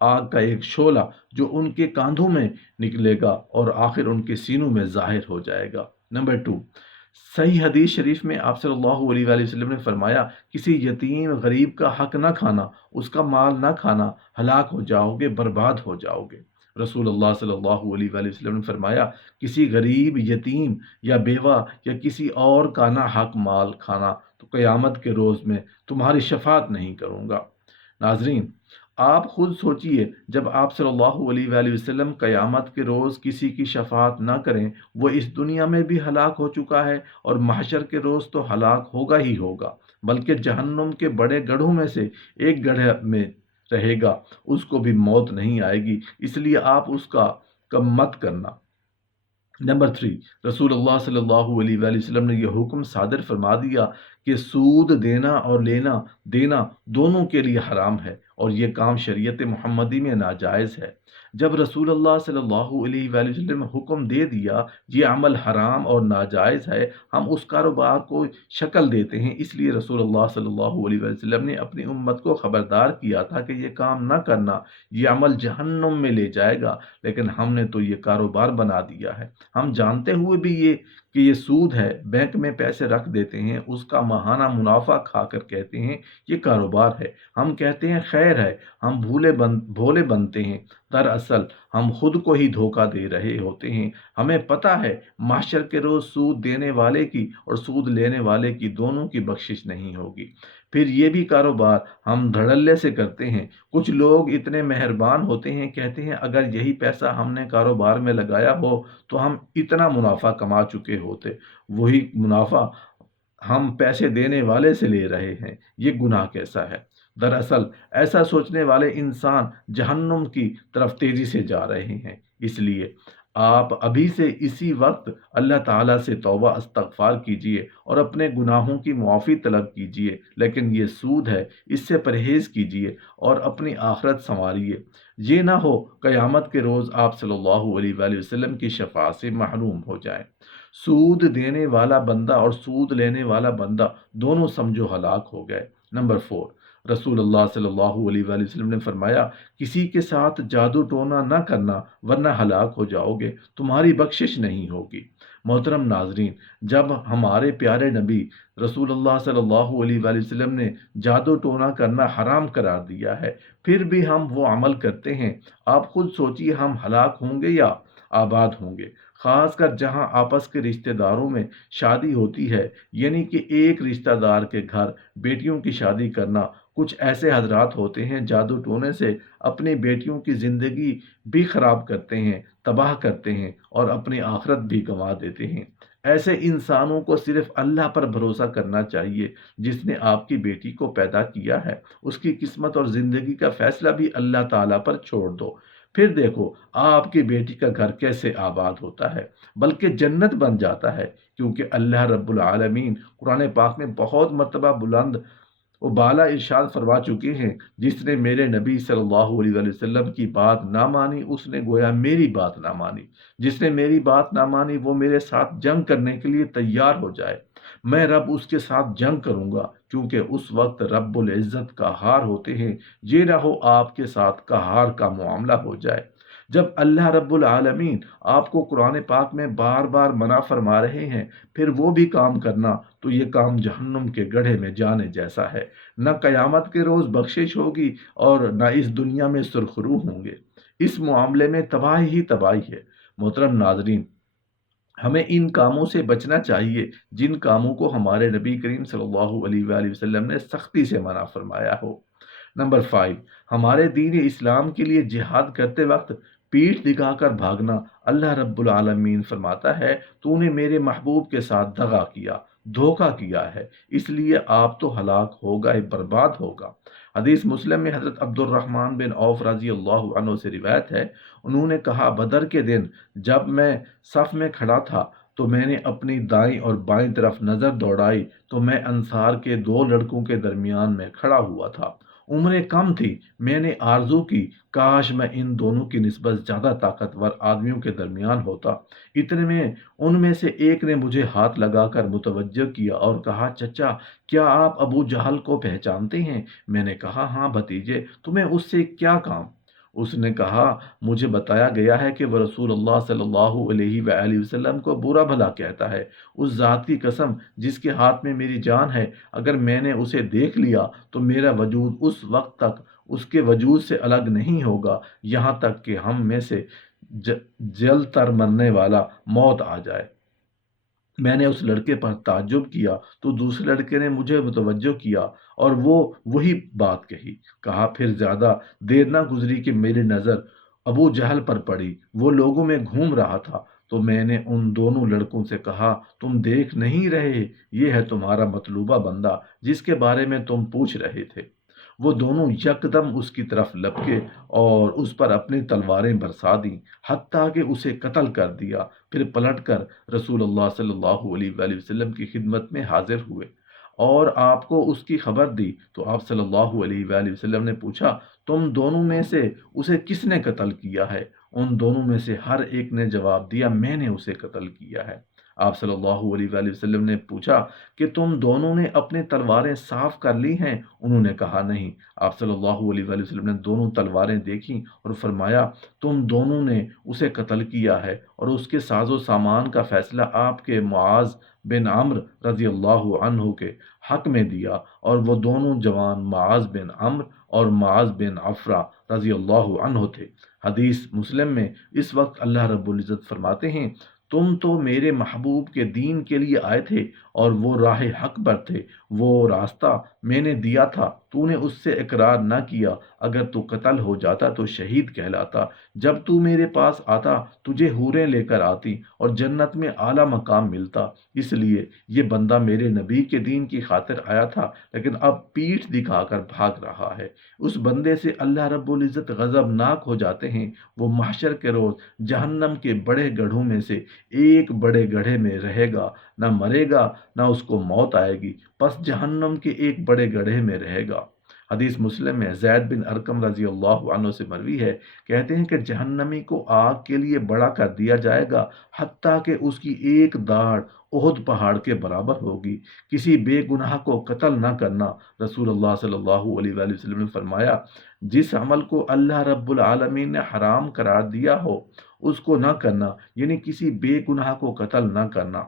آگ کا ایک شعلہ جو ان کے کاندھوں میں نکلے گا اور آخر ان کے سینوں میں ظاہر ہو جائے گا۔ نمبر 2، صحیح حدیث شریف میں آپ صلی اللہ علیہ وآلہ وسلم نے فرمایا، کسی یتیم غریب کا حق نہ کھانا، اس کا مال نہ کھانا، ہلاک ہو جاؤ گے، برباد ہو جاؤ گے۔ رسول اللہ صلی اللہ علیہ وآلہ وسلم نے فرمایا، کسی غریب، یتیم یا بیوہ یا کسی اور کا نہ حق مال کھانا تو قیامت کے روز میں تمہاری شفاعت نہیں کروں گا۔ ناظرین، آپ خود سوچئے، جب آپ صلی اللہ علیہ وآلہ وسلم قیامت کے روز کسی کی شفاعت نہ کریں، وہ اس دنیا میں بھی ہلاک ہو چکا ہے اور محشر کے روز تو ہلاک ہوگا ہی ہوگا، بلکہ جہنم کے بڑے گڑھوں میں سے ایک گڑھے میں رہے گا، اس کو بھی موت نہیں آئے گی، اس لیے آپ اس کا کم مت کرنا۔ نمبر 3، رسول اللہ صلی اللہ علیہ وآلہ وسلم نے یہ حکم صادر فرما دیا کہ سود دینا اور دینا دونوں کے لیے حرام ہے اور یہ کام شریعت محمدی میں ناجائز ہے۔ جب رسول اللہ صلی اللہ علیہ وآلہ وسلم نے حکم دے دیا یہ عمل حرام اور ناجائز ہے، ہم اس کاروبار کو شکل دیتے ہیں، اس لیے رسول اللہ صلی اللہ علیہ وآلہ وسلم نے اپنی امت کو خبردار کیا تھا کہ یہ کام نہ کرنا، یہ عمل جہنم میں لے جائے گا، لیکن ہم نے تو یہ کاروبار بنا دیا ہے۔ ہم جانتے ہوئے بھی یہ سود ہے، بینک میں پیسے رکھ دیتے ہیں، اس کا ماہانہ منافع کھا کر کہتے ہیں یہ کاروبار ہے، ہم کہتے ہیں خیر ہے، ہم بھولے بنتے ہیں، دراصل ہم خود کو ہی دھوکہ دے رہے ہوتے ہیں۔ ہمیں پتہ ہے محشر کے روز سود دینے والے کی اور سود لینے والے کی دونوں کی بخشش نہیں ہوگی۔ پھر یہ بھی کاروبار ہم دھڑلے سے کرتے ہیں۔ کچھ لوگ اتنے مہربان ہوتے ہیں، کہتے ہیں اگر یہی پیسہ ہم نے کاروبار میں لگایا ہو تو ہم اتنا منافع کما چکے ہوتے، وہی منافع ہم پیسے دینے والے سے لے رہے ہیں، یہ گناہ کیسا ہے؟ دراصل ایسا سوچنے والے انسان جہنم کی طرف تیزی سے جا رہے ہیں۔ اس لیے آپ ابھی سے اسی وقت اللہ تعالیٰ سے توبہ استغفار کیجئے اور اپنے گناہوں کی معافی طلب کیجئے، لیکن یہ سود ہے، اس سے پرہیز کیجئے اور اپنی آخرت سنواریے۔ یہ نہ ہو قیامت کے روز آپ صلی اللہ علیہ وآلہ وسلم کی شفاعت سے محروم ہو جائیں۔ سود دینے والا بندہ اور سود لینے والا بندہ دونوں سمجھو ہلاک ہو گئے۔ نمبر 4، رسول اللہ صلی اللہ علیہ وآلہ وسلم نے فرمایا، کسی کے ساتھ جادو ٹونا نہ کرنا ورنہ ہلاک ہو جاؤ گے، تمہاری بخشش نہیں ہوگی۔ محترم ناظرین، جب ہمارے پیارے نبی رسول اللہ صلی اللہ علیہ وآلہ وسلم نے جادو ٹونا کرنا حرام قرار دیا ہے، پھر بھی ہم وہ عمل کرتے ہیں، آپ خود سوچئے ہم ہلاک ہوں گے یا آباد ہوں گے؟ خاص کر جہاں آپس کے رشتہ داروں میں شادی ہوتی ہے، یعنی کہ ایک رشتہ دار کے گھر بیٹیوں کی شادی کرنا۔ کچھ ایسے حضرات ہوتے ہیں جادو ٹونے سے اپنی بیٹیوں کی زندگی بھی خراب کرتے ہیں، تباہ کرتے ہیں اور اپنی آخرت بھی گنوا دیتے ہیں۔ ایسے انسانوں کو صرف اللہ پر بھروسہ کرنا چاہیے جس نے آپ کی بیٹی کو پیدا کیا ہے، اس کی قسمت اور زندگی کا فیصلہ بھی اللہ تعالیٰ پر چھوڑ دو، پھر دیکھو آپ کی بیٹی کا گھر کیسے آباد ہوتا ہے، بلکہ جنت بن جاتا ہے، کیونکہ اللہ رب العالمین قرآن پاک میں بہت مرتبہ بلند و بالا ارشاد فرما چکے ہیں، جس نے میرے نبی صلی اللہ علیہ وآلہ وسلم کی بات نہ مانی اس نے گویا میری بات نہ مانی، جس نے میری بات نہ مانی وہ میرے ساتھ جنگ کرنے کے لیے تیار ہو جائے، میں رب اس کے ساتھ جنگ کروں گا، کیونکہ اس وقت رب العزت قہار ہوتے ہیں، یہ نہ ہو آپ کے ساتھ قہار کا معاملہ ہو جائے۔ جب اللہ رب العالمین آپ کو قرآن پاک میں بار بار منع فرما رہے ہیں، پھر وہ بھی کام کرنا تو یہ کام جہنم کے گڑھے میں جانے جیسا ہے، نہ قیامت کے روز بخشش ہوگی اور نہ اس دنیا میں سرخرو ہوں گے، اس معاملے میں تباہی ہی تباہی ہے۔ محترم ناظرین، ہمیں ان کاموں سے بچنا چاہیے جن کاموں کو ہمارے نبی کریم صلی اللہ علیہ وآلہ وسلم نے سختی سے منع فرمایا ہو۔ نمبر 5، ہمارے دین اسلام کے لیے جہاد کرتے وقت پیٹھ دکھا کر بھاگنا۔ اللہ رب العالمین فرماتا ہے، تو نے میرے محبوب کے ساتھ دغا کیا، دھوکہ کیا ہے، اس لیے آپ تو ہلاک ہوگا، برباد ہوگا۔ حدیث مسلم میں حضرت عبد الرحمن بن عوف رضی اللہ عنہ سے روایت ہے، انہوں نے کہا، بدر کے دن جب میں صف میں کھڑا تھا تو میں نے اپنی دائیں اور بائیں طرف نظر دوڑائی تو میں انصار کے دو لڑکوں کے درمیان میں کھڑا ہوا تھا، عمریں کم تھی، میں نے آرزو کی کاش میں ان دونوں کی نسبت زیادہ طاقتور آدمیوں کے درمیان ہوتا۔ اتنے میں ان میں سے ایک نے مجھے ہاتھ لگا کر متوجہ کیا اور کہا، چچا کیا آپ ابو جہل کو پہچانتے ہیں؟ میں نے کہا، ہاں بھتیجے، تمہیں اس سے کیا کام؟ اس نے کہا مجھے بتایا گیا ہے کہ وہ رسول اللہ صلی اللہ علیہ وآلہ وسلم کو برا بھلا کہتا ہے۔ اس ذات کی قسم جس کے ہاتھ میں میری جان ہے، اگر میں نے اسے دیکھ لیا تو میرا وجود اس وقت تک اس کے وجود سے الگ نہیں ہوگا یہاں تک کہ ہم میں سے جل تر مرنے والا موت آ جائے۔ میں نے اس لڑکے پر تعجب کیا تو دوسرے لڑکے نے مجھے متوجہ کیا اور وہ وہی بات کہی۔ کہا پھر زیادہ دیر نہ گزری کہ میری نظر ابو جہل پر پڑی۔ وہ لوگوں میں گھوم رہا تھا تو میں نے ان دونوں لڑکوں سے کہا تم دیکھ نہیں رہے، یہ ہے تمہارا مطلوبہ بندہ جس کے بارے میں تم پوچھ رہے تھے۔ وہ دونوں یکدم اس کی طرف لپکے اور اس پر اپنی تلواریں برسا دیں حتیٰ کہ اسے قتل کر دیا۔ پھر پلٹ کر رسول اللہ صلی اللہ علیہ وآلہ وسلم کی خدمت میں حاضر ہوئے اور آپ کو اس کی خبر دی تو آپ صلی اللہ علیہ وآلہ وسلم نے پوچھا تم دونوں میں سے اسے کس نے قتل کیا ہے؟ ان دونوں میں سے ہر ایک نے جواب دیا میں نے اسے قتل کیا ہے۔ آپ صلی اللہ علیہ وآلہ وسلم نے پوچھا کہ تم دونوں نے اپنی تلواریں صاف کر لی ہیں؟ انہوں نے کہا نہیں۔ آپ صلی اللہ علیہ وآلہ وسلم نے دونوں تلواریں دیکھیں اور فرمایا تم دونوں نے اسے قتل کیا ہے اور اس کے ساز و سامان کا فیصلہ آپ کے معاذ بن عمرو رضی اللہ عنہ کے حق میں دیا، اور وہ دونوں جوان معاذ بن عمرو اور معاذ بن عفرہ رضی اللہ عنہ تھے۔ حدیث مسلم میں اس وقت اللہ رب العزت فرماتے ہیں تم تو میرے محبوب کے دین کے لیے آئے تھے اور وہ راہ حق پر تھے، وہ راستہ میں نے دیا تھا، تو نے اس سے اقرار نہ کیا، اگر تو قتل ہو جاتا تو شہید کہلاتا۔ جب تو میرے پاس آتا تجھے حوریں لے کر آتی اور جنت میں اعلیٰ مقام ملتا، اس لیے یہ بندہ میرے نبی کے دین کی خاطر آیا تھا لیکن اب پیٹھ دکھا کر بھاگ رہا ہے۔ اس بندے سے اللہ رب العزت غضبناک ہو جاتے ہیں، وہ محشر کے روز جہنم کے بڑے گڑھوں میں سے ایک بڑے گڑھے میں رہے گا، نہ مرے گا نہ اس کو موت آئے گی، پس جہنم کے ایک بڑے گڑھے میں رہے گا۔ حدیث مسلم میں زید بن ارقم رضی اللہ عنہ سے مروی ہے، کہتے ہیں کہ جہنمی کو آگ کے لیے بڑا کر دیا جائے گا حتیٰ کہ اس کی ایک داڑھ احد پہاڑ کے برابر ہوگی۔ کسی بے گناہ کو قتل نہ کرنا۔ رسول اللہ صلی اللہ علیہ وآلہ وسلم نے فرمایا جس عمل کو اللہ رب العالمین نے حرام قرار دیا ہو اس کو نہ کرنا، یعنی کسی بے گناہ کو قتل نہ کرنا۔